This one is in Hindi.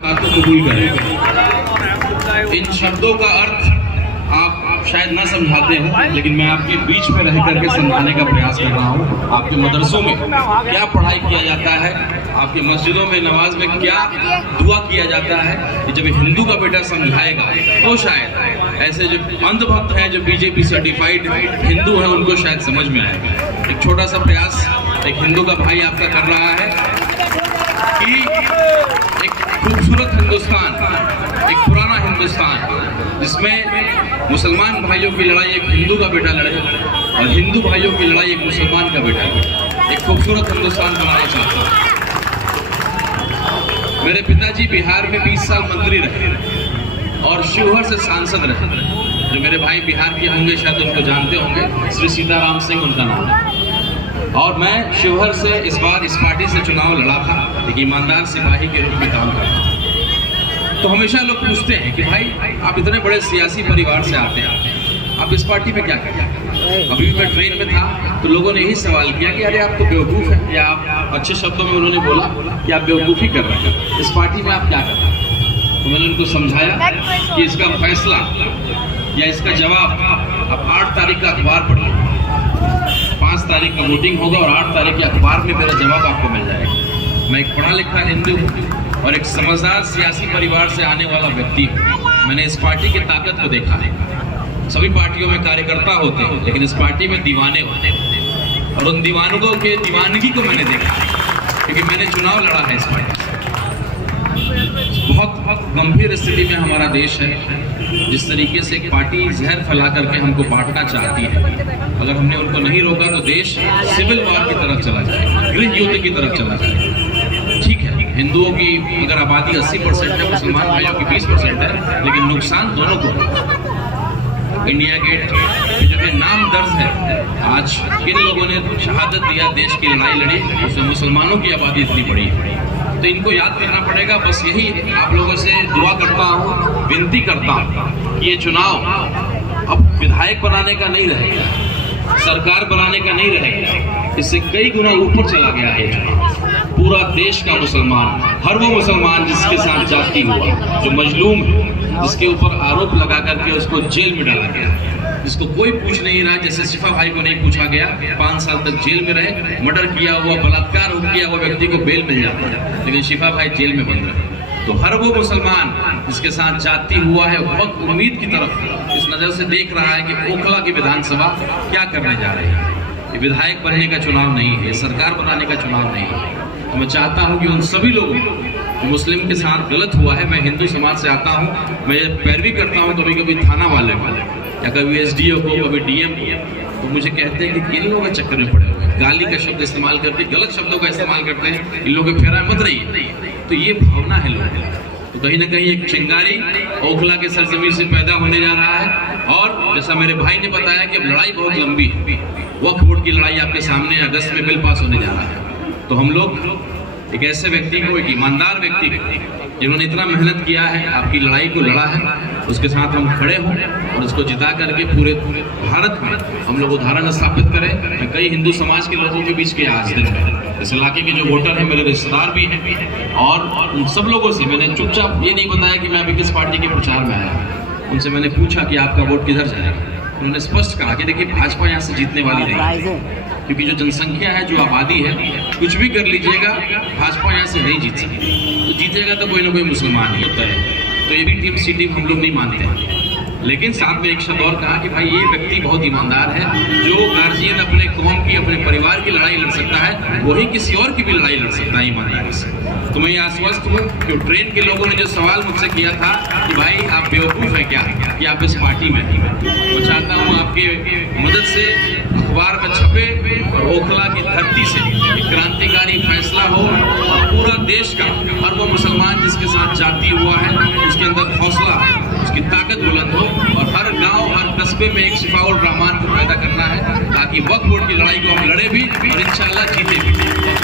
बात को कबूल करें। इन शब्दों का अर्थ आप शायद ना समझाते हो, लेकिन मैं आपके बीच में रह करके समझाने का प्रयास कर रहा हूँ। आपके मदरसों में क्या पढ़ाई किया जाता है, आपकी मस्जिदों में नमाज में क्या दुआ किया जाता है, जब हिंदू का बेटा समझाएगा तो शायद ऐसे जो अंधभक्त हैं, जो बीजेपी सर्टिफाइड हिंदू हैं, उनको शायद समझ में आएगा। एक छोटा सा प्रयास एक हिंदू का भाई आपका कर रहा है कि एक खूबसूरत हिंदुस्तान, एक पुराना हिंदुस्तान जिसमें मुसलमान भाइयों की लड़ाई एक हिंदू का बेटा लड़े और हिंदू भाइयों की लड़ाई एक मुसलमान का बेटा लड़े, एक खूबसूरत हिंदुस्तान बनाना चाहता हूँ। मेरे पिताजी बिहार में 20 साल मंत्री रहे और शिवहर से सांसद रहे। जो मेरे भाई बिहार के होंगे शायद उनको जानते होंगे, श्री सीताराम सिंह उनका नाम है। और मैं शिवहर से इस बार इस पार्टी से चुनाव लड़ा था, एक ईमानदार सिपाही के रूप में काम करता था। तो हमेशा लोग पूछते हैं कि भाई आप इतने बड़े सियासी परिवार से आते हैं, आप इस पार्टी में क्या करते हैं। अभी भी मैं ट्रेन में था तो लोगों ने यही सवाल किया कि अरे आप तो बेवकूफ़ हैं, या आप अच्छे शब्दों में उन्होंने बोला कि आप बेवकूफ़ी कर रहे हैं, इस पार्टी में आप क्या कर रहे हैं। तो मैंने उनको समझाया कि इसका फैसला या इसका जवाब आप 8 तारीख का अखबार पढ़िए। 5 तारीख का वोटिंग होगा और 8 तारीख के अखबार में मेरा जवाब आपको मिल जाएगा। मैं एक पढ़ा लिखा हिंदू हूँ और एक समझदार सियासी परिवार से आने वाला व्यक्ति हूँ। मैंने इस पार्टी की ताकत को देखा है। सभी पार्टियों में कार्यकर्ता होते हैं, लेकिन इस पार्टी में दीवाने होते हैं और उन दीवानों के दीवानगी को मैंने देखा क्योंकि मैंने चुनाव लड़ा है इस पार्टी से। बहुत गंभीर स्थिति में हमारा देश है। जिस तरीके से एक पार्टी जहर फैला करके हमको बांटना चाहती है, अगर हमने उनको नहीं रोका तो देश सिविल वॉर की तरफ चला जाएगा, गृह युद्ध की तरफ चला जाएगा। ठीक है, हिंदुओं की अगर आबादी 80% है, मुसलमान भाइयों की 20% है, लेकिन नुकसान दोनों को। इंडिया गेट जो है नाम दर्ज है, आज किन लोगों ने शहादत दिया, देश की लड़ाई लड़ी, उसमें मुसलमानों की आबादी इतनी बड़ी है। तो इनको याद करना पड़ेगा। बस यही आप लोगों से दुआ करता हूँ, विनती करता हूँ कि ये चुनाव अब विधायक बनाने का नहीं रहेगा, सरकार बनाने का नहीं रहेगा, इससे कई गुना ऊपर चला गया है चुनाव। पूरा देश का मुसलमान, हर वो मुसलमान जिसके साथ जाति हुआ, जो मजलूम है, जिसके ऊपर आरोप लगा करके उसको जेल में डाला गया, जिसको कोई पूछ नहीं रहा। जैसे शिफा भाई को नहीं पूछा गया, 5 साल तक जेल में रहे, मर्डर किया हुआ, बलात्कार किया हुआ व्यक्ति को बेल मिल जाता है, लेकिन शिफा भाई जेल में बंद रहे। तो हर वो मुसलमान जिसके साथ जाति हुआ है बहुत उम्मीद की तरफ इस नज़र से देख रहा है कि ओखला की विधानसभा क्या करने जा रही है। ये विधायक बनने का चुनाव नहीं है, सरकार बनाने का चुनाव नहीं है। तो मैं चाहता हूँ कि उन सभी लोगों जो मुस्लिम के साथ गलत हुआ है, मैं हिंदू समाज से आता हूँ, मैं पैरवी करता हूँ कभी कभी थाना वाले या कभी SDO को, कभी DM को, तो मुझे कहते हैं कि किन लोगों के चक्कर में पड़े हुए हैं, गाली का शब्द इस्तेमाल करते, गलत शब्दों का इस्तेमाल करते हैं, इन लोगों के फेरा मत रही। तो ये भावना है लोगों की। तो कहीं ना कहीं एक चिंगारी ओखला के सरजमीन से पैदा होने जा रहा है। और जैसा मेरे भाई ने बताया कि अब लड़ाई बहुत लंबी है, वक्फ बोर्ड की लड़ाई आपके सामने अगस्त में बिल पास होने जा रहा है। तो हम लोग एक ऐसे व्यक्ति को, एक ईमानदार व्यक्ति जिन्होंने इतना मेहनत किया है, आपकी लड़ाई को लड़ा है, उसके साथ हम खड़े हों और उसको जिता करके पूरे भारत में हम लोग उदाहरण स्थापित करें। मैं कई हिंदू समाज के लोगों के बीच के आज दिन में इस इलाके के जो वोटर हैं, मेरे रिश्तेदार भी हैं, और उन सब लोगों से मैंने चुपचाप ये नहीं बताया कि मैं अभी किस पार्टी के प्रचार में आया। उनसे मैंने पूछा कि आपका वोट किधर जाएगा। उन्होंने स्पष्ट कहा कि देखिए भाजपा यहाँ से जीतने वाली नहीं, क्योंकि जो जनसंख्या है, जो आबादी है, कुछ भी कर लीजिएगा, भाजपा यहाँ से नहीं जीत सकती। तो जीतेगा तो कोई ना कोई मुसलमान ही होता है। तो ये भी टीम सी टीम हम लोग नहीं मानते हैं। लेकिन साथ में एक शब्द और कहा कि भाई ये व्यक्ति बहुत ईमानदार है, जो गार्जियन अपने कौम की, अपने परिवार की लड़ाई लड़ सकता है, वही किसी और की भी लड़ाई लड़ सकता है ईमानदारी से। तो मैं ये आश्वस्त हूँ कि ट्रेन के लोगों ने जो सवाल मुझसे किया था कि भाई आप बेवकूफ़ हैं क्या कि आप इस पार्टी में, मैं चाहता हूँ आपकी मदद से अखबार में छपे और ओखला की धरती से एक क्रांतिकारी फैसला हो और पूरा देश का हर वो मुसलमान जिसके साथ जाति हुआ है, उसके अंदर हौसला है, उसकी ताकत बुलंद हो, और हर गांव, हर कस्बे में एक शिफाउल रहमान को पैदा करना है, ताकि वक्फ बोर्ड की लड़ाई को हम लड़े भी और इंशाअल्लाह जीते भी।